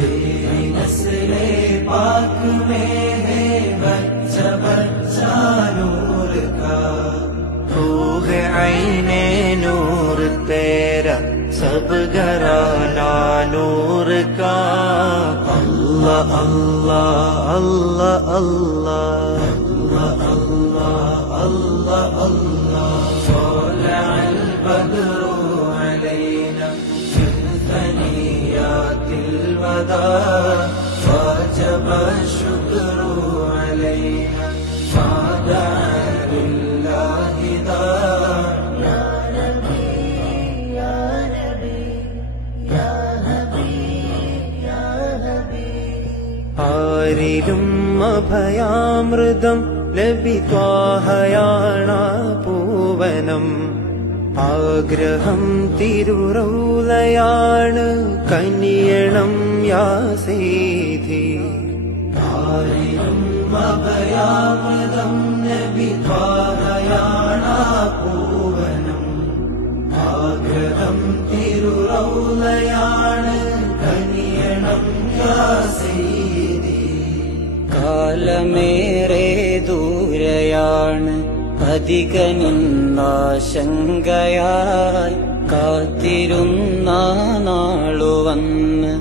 तेरी नस्ले पाक में है बच्चा बच्चा नूर का। तू है आईने नूर तेरा सब घराना नूर का। अल्लाह अल्लाह अल्लाह अल्लाह अल्लाह अल्लाह अल्लाह। طلع البدر علينا من ثنيات الوداع وجب الشكر علينا ما دعا لله داع. يا نبي يا نبي يا حبيب يا حبيب. ആരിലും അഭയാമൃതം ലഭിത്വാഹയാണ പൂവനം. ആഗ്രഹം തിരുറൗലയാണ് കനിയണം യാ സീധി. ആരിലും അഭയാമൃതം ലഭിത്വാഹയാണ പൂവനം. ആഗ്രഹം തിരുറൗലയാണ് കനിയണം യാ സീധി. കാലമേറെ ദൂരയാണ് അധിക നിന്നാശങ്കയായി കാത്തിരുന്ന നാളു വന്ന്